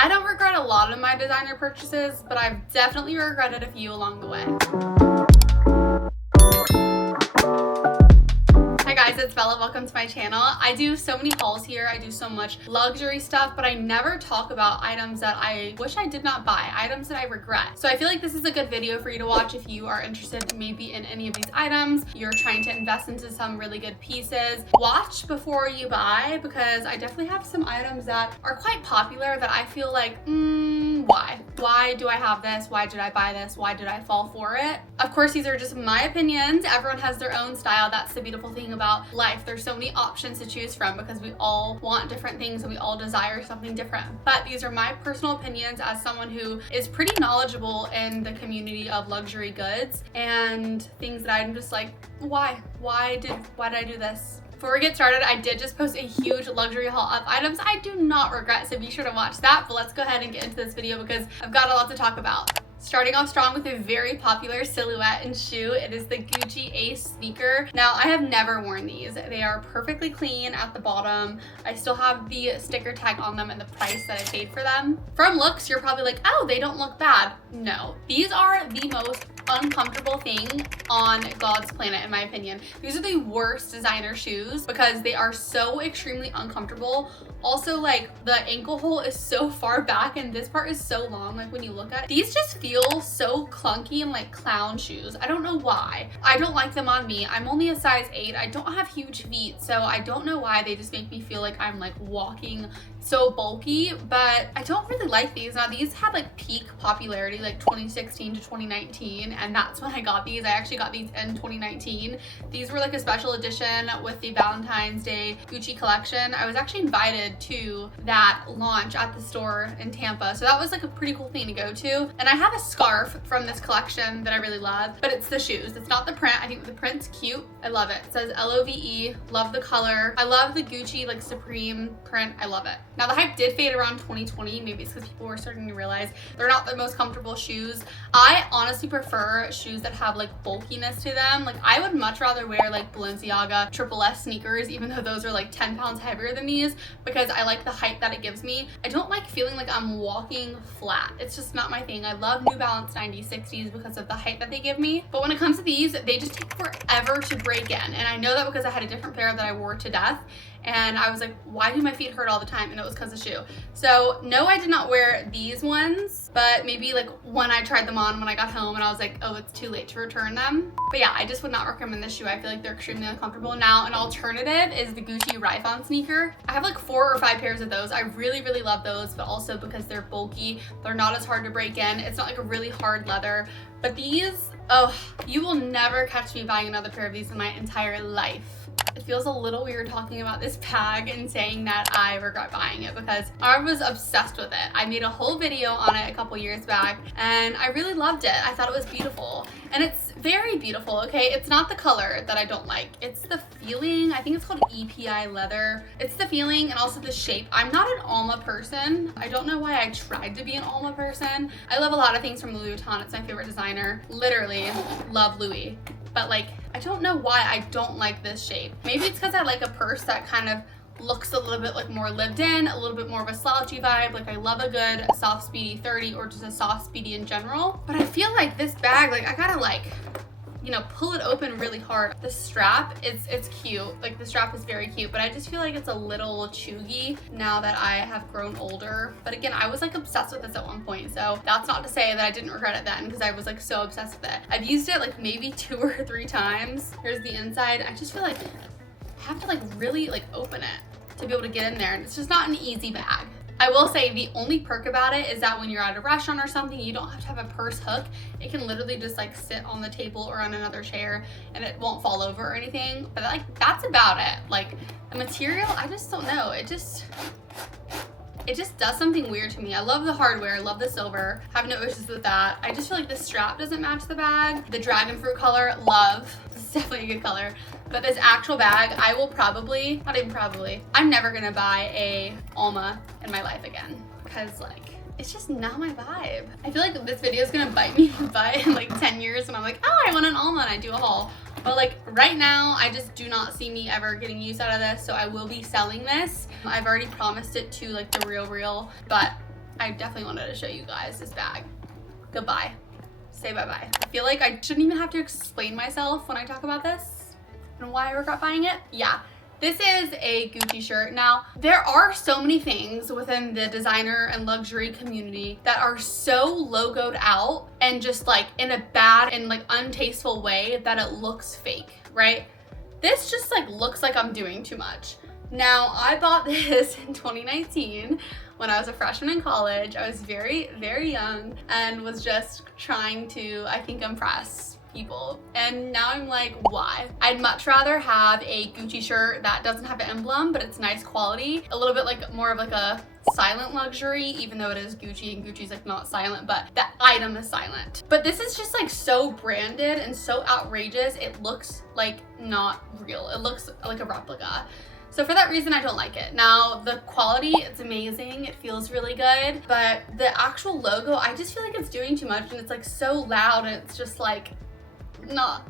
I don't regret a lot of my designer purchases, but I've definitely regretted a few along the way. Hi guys, it's Bella. Welcome to my channel. I do so many hauls here. I do so much luxury stuff, but I never talk about items that I wish I did not buy, items that I regret. So I feel like this is a good video for you to watch if you are interested maybe in any of these items. You're trying to invest into some really good pieces. Watch before you buy, because I definitely have some items that are quite popular that I feel like, why? Why do I have this? Why did I buy this? Why did I fall for it? Of course, these are just my opinions. Everyone has their own style. That's the beautiful thing about life. There's so many options to choose from because we all want different things and we all desire something different. But these are my personal opinions as someone who is pretty knowledgeable in the community of luxury goods and things that I'm just like, why? Why did I do this? Before we get started, I did just post a huge luxury haul of items I do not regret, so be sure to watch that. But let's go ahead and get into this video because I've got a lot to talk about. Starting off strong with a very popular silhouette and shoe. It is the Gucci Ace sneaker. Now, I have never worn these. They are perfectly clean at the bottom. I still have the sticker tag on them and the price that I paid for them. From looks, you're probably like, oh, they don't look bad. No, these are the most uncomfortable thing on God's planet, in my opinion. These are the worst designer shoes because they are so extremely uncomfortable. Also, like, the ankle hole is so far back and this part is so long. Like, when you look at it, these just feel so clunky and like clown shoes. I don't know why. I don't like them on me. I'm only a size 8. I don't have huge feet, so I don't know why they just make me feel like I'm like walking so bulky, but I don't really like these. Now, these had like peak popularity like 2016 to 2019, and that's when I got these. I actually got these in 2019. These were like a special edition with the Valentine's Day Gucci collection. I was actually invited to that launch at the store in Tampa, so that was like a pretty cool thing to go to. And I have a scarf from this collection that I really love, but it's the shoes. It's not the print. I think the print's cute. I love it. It says LOVE. Love the color. I love the Gucci like Supreme print. I love it. Now, the hype did fade around 2020. Maybe it's because people were starting to realize they're not the most comfortable shoes. I honestly prefer shoes that have like bulkiness to them. Like, I would much rather wear like Balenciaga Triple S sneakers, even though those are like 10 pounds heavier than these, because I like the height that it gives me. I don't like feeling like I'm walking flat. It's just not my thing. I love New Balance 90s, 60s because of the height that they give me. But when it comes to these, they just take forever to break in. And I know that because I had a different pair that I wore to death. And I was like, why do my feet hurt all the time? And it was because of shoe. So no, I did not wear these ones, but maybe like when I tried them on when I got home and I was like, oh, it's too late to return them. But yeah, I just would not recommend this shoe. I feel like they're extremely uncomfortable. Now, an alternative is the Gucci Vuitton sneaker. I have like 4 or 5 pairs of those. I really, really love those, but also because they're bulky, they're not as hard to break in. It's not like a really hard leather, but these, oh, you will never catch me buying another pair of these in my entire life. It feels a little weird talking about this bag and saying that I regret buying it because I was obsessed with it. I made a whole video on it a couple years back and I really loved it. I thought it was beautiful, and it's very beautiful, okay? It's not the color that I don't like. It's the feeling. I think it's called EPI leather. It's the feeling and also the shape. I'm not an Alma person. I don't know why I tried to be an Alma person. I love a lot of things from Louis Vuitton. It's my favorite designer. Literally love Louis. But like, I don't know why I don't like this shape. Maybe it's because I like a purse that kind of looks a little bit like more lived in, a little bit more of a slouchy vibe. Like, I love a good soft speedy 30 or just a soft speedy in general. But I feel like this bag, like, I gotta like, you know, pull it open really hard. The strap, it's cute. Like, the strap is very cute, but I just feel like it's a little chuggy now that I have grown older. But again, I was like obsessed with this at one point, so that's not to say that I didn't regret it then, because I was like so obsessed with it. I've used it like maybe 2 or 3 times. Here's the inside. I just feel like I have to like really like open it to be able to get in there, and it's just not an easy bag. I will say the only perk about it is that when you're at a restaurant or something, you don't have to have a purse hook. It can literally just like sit on the table or on another chair and it won't fall over or anything. But like, that's about it. Like, the material, I just don't know. It just does something weird to me. I love the hardware, I love the silver, have no issues with that. I just feel like the strap doesn't match the bag. The dragon fruit color, love. This is definitely a good color. But this actual bag, I will probably, not even probably, I'm never gonna buy a Alma in my life again because like, it's just not my vibe. I feel like this video is gonna bite me in the butt in like 10 years when I'm like, oh, I want an Alma and I do a haul. But like right now, I just do not see me ever getting use out of this, so I will be selling this. I've already promised it to like the Real, but I definitely wanted to show you guys this bag. Goodbye. Say bye-bye. I feel like I shouldn't even have to explain myself when I talk about this and why I regret buying it. Yeah. This is a Gucci shirt. Now, there are so many things within the designer and luxury community that are so logoed out and just like in a bad and like untasteful way that it looks fake, right? This just like looks like I'm doing too much. Now, I bought this in 2019 when I was a freshman in college. I was very, very young and was just trying to, I think, impress people. And now I'm like, why? I'd much rather have a Gucci shirt that doesn't have an emblem, but it's nice quality. A little bit like more of like a silent luxury, even though it is Gucci and Gucci's like not silent, but the item is silent. But this is just like so branded and so outrageous. It looks like not real. It looks like a replica. So for that reason, I don't like it. Now, the quality, it's amazing. It feels really good, but the actual logo, I just feel like it's doing too much and it's like so loud and it's just like not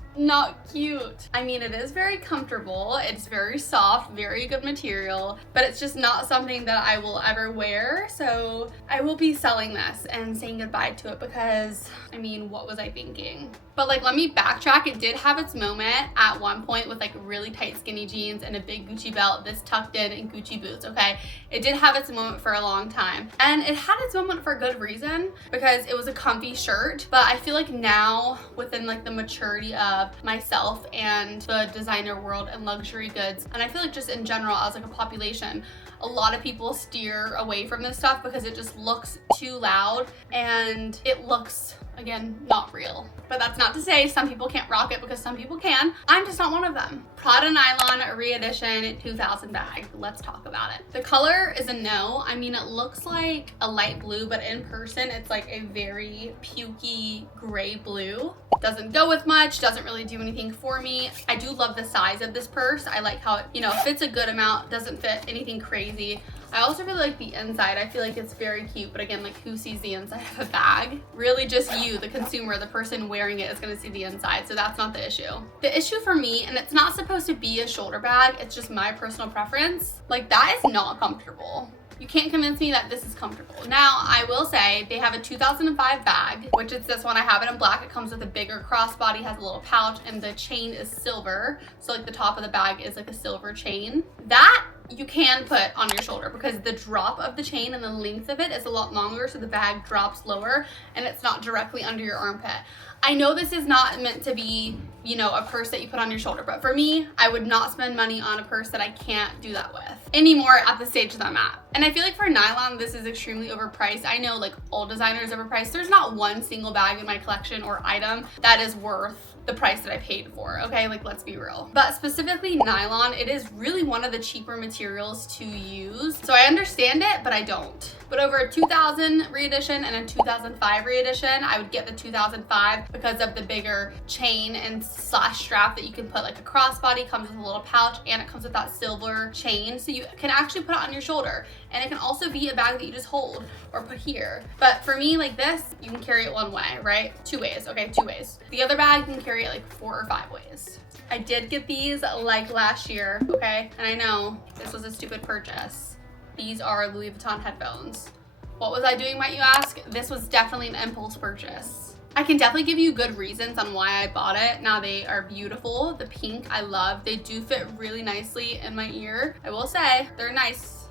cute. I mean, it is very comfortable. It's very soft, very good material, but it's just not something that I will ever wear. So I will be selling this and saying goodbye to it because, I mean, what was I thinking? But like, let me backtrack. It did have its moment at one point with like really tight skinny jeans and a big Gucci belt, this tucked in and Gucci boots, okay? It did have its moment for a long time. And it had its moment for a good reason because it was a comfy shirt. But I feel like now within like the maturity of myself and the designer world and luxury goods, and I feel like just in general as like a population, a lot of people steer away from this stuff because it just looks too loud and it looks, again, not real. But that's not to say some people can't rock it because some people can. I'm just not one of them. Prada Nylon Re-Edition 2000 bag. Let's talk about it. The color is a no. I mean, it looks like a light blue, but in person, it's like a very pukey gray blue. Doesn't go with much, doesn't really do anything for me. I do love the size of this purse. I like how it, you know, fits a good amount, doesn't fit anything crazy. I also really like the inside. I feel like it's very cute, but again, like who sees the inside of a bag? Really just you, the consumer, the person wearing it is gonna see the inside, so that's not the issue. The issue for me, and it's not supposed to be a shoulder bag, it's just my personal preference, like that is not comfortable. You can't convince me that this is comfortable. Now, I will say they have a 2005 bag, which is this one. I have it in black. It comes with a bigger crossbody, has a little pouch, and the chain is silver. So like the top of the bag is like a silver chain. That you can put on your shoulder because the drop of the chain and the length of it is a lot longer, so the bag drops lower and it's not directly under your armpit. I know this is not meant to be, you know, a purse that you put on your shoulder, but for me, I would not spend money on a purse that I can't do that with anymore at the stage that I'm at. And I feel like for nylon, this is extremely overpriced. I know like all designers overpriced. There's not one single bag in my collection or item that is worth the price that I paid for, okay? Like, let's be real. But specifically nylon, it is really one of the cheaper materials to use. So I understand it, but I don't. But over a 2000 re-edition and a 2005 re-edition, I would get the 2005 because of the bigger chain and slash strap that you can put like a crossbody, comes with a little pouch, and it comes with that silver chain. So you can actually put it on your shoulder. And it can also be a bag that you just hold or put here. But for me, like this, you can carry it one way, right? Two ways, okay, two ways. The other bag, you can carry it like 4 or 5 ways. I did get these like last year, okay? And I know this was a stupid purchase. These are Louis Vuitton headphones. What was I doing, might you ask? This was definitely an impulse purchase. I can definitely give you good reasons on why I bought it. Now, they are beautiful. The pink, I love. They do fit really nicely in my ear. I will say, they're nice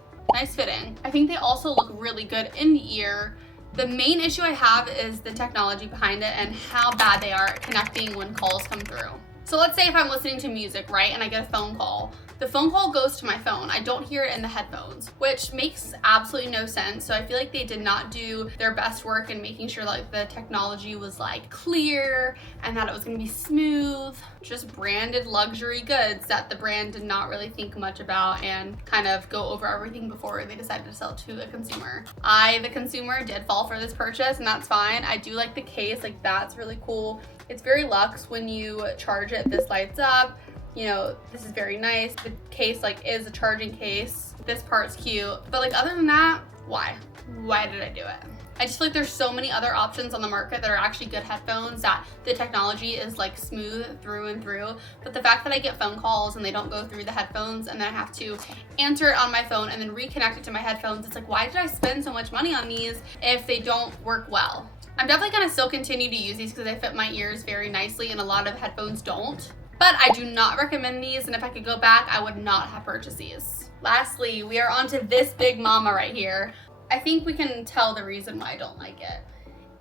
fitting. I think they also look really good in the ear. The main issue I have is the technology behind it and how bad they are at connecting when calls come through. So let's say if I'm listening to music, right, and I get a phone call. The phone call goes to my phone. I don't hear it in the headphones, which makes absolutely no sense. So I feel like they did not do their best work in making sure like the technology was like clear and that it was gonna be smooth. Just branded luxury goods that the brand did not really think much about and kind of go over everything before they decided to sell to a consumer. I, the consumer, did fall for this purchase, and that's fine. I do like the case, like that's really cool. It's very luxe. When you charge it, this lights up. You know, this is very nice. The case like is a charging case. This part's cute. But like other than that, why? Why did I do it? I just feel like there's so many other options on the market that are actually good headphones, that the technology is like smooth through and through. But the fact that I get phone calls and they don't go through the headphones, and then I have to answer it on my phone and then reconnect it to my headphones, it's like, why did I spend so much money on these if they don't work well? I'm definitely gonna still continue to use these because they fit my ears very nicely and a lot of headphones don't. But I do not recommend these, and if I could go back, I would not have purchased these. Lastly, we are onto this big mama right here. I think we can tell the reason why I don't like it.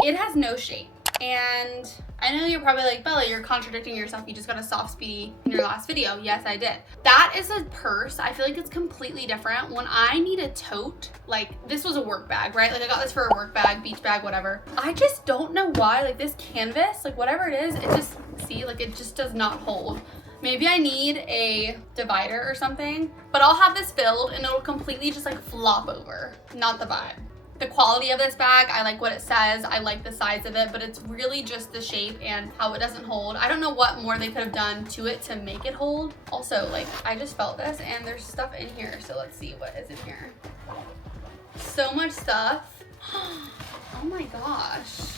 It has no shape. And I know you're probably like, Bella, you're contradicting yourself. You just got a soft speedy in your last video. Yes, I did. That is a purse. I feel like it's completely different. When I need a tote, like this was a work bag, right? Like I got this for a work bag, beach bag, whatever. I just don't know why, like this canvas, like whatever it is, it just, see, like it just does not hold. Maybe I need a divider or something, but I'll have this filled and it'll completely just like flop over. Not the vibe. The quality of this bag, I like what it says, I like the size of it, but it's really just the shape and how it doesn't hold. I don't know what more they could have done to it to make it hold. Also, like, I just felt this and there's stuff in here, so let's see what is in here. So much stuff. Oh my gosh.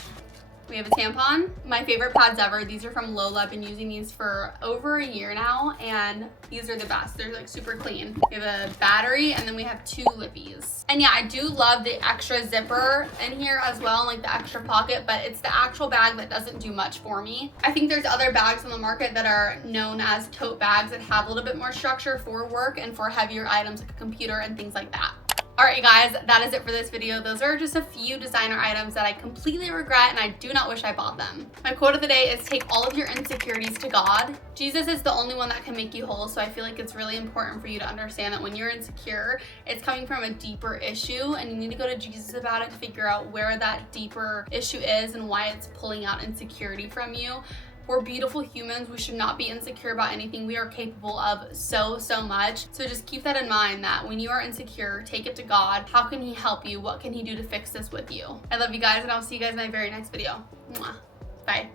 We have a tampon, my favorite pads ever. These are from Lola. I've been using these for over a year now, and these are the best. They're like super clean. We have a battery, and then we have 2 lippies. And yeah, I do love the extra zipper in here as well, like the extra pocket, but it's the actual bag that doesn't do much for me. I think there's other bags on the market that are known as tote bags that have a little bit more structure for work and for heavier items like a computer and things like that. All right, guys, that is it for this video. Those are just a few designer items that I completely regret and I do not wish I bought them. My quote of the day is, take all of your insecurities to God. Jesus is the only one that can make you whole, so I feel like it's really important for you to understand that when you're insecure, it's coming from a deeper issue and you need to go to Jesus about it to figure out where that deeper issue is and why it's pulling out insecurity from you. We're beautiful humans. We should not be insecure about anything. We are capable of so much. So just keep that in mind, that when you are insecure, take it to God. How can he help you? What can he do to fix this with you? I love you guys, and I'll see you guys in my very next video. Mwah. Bye.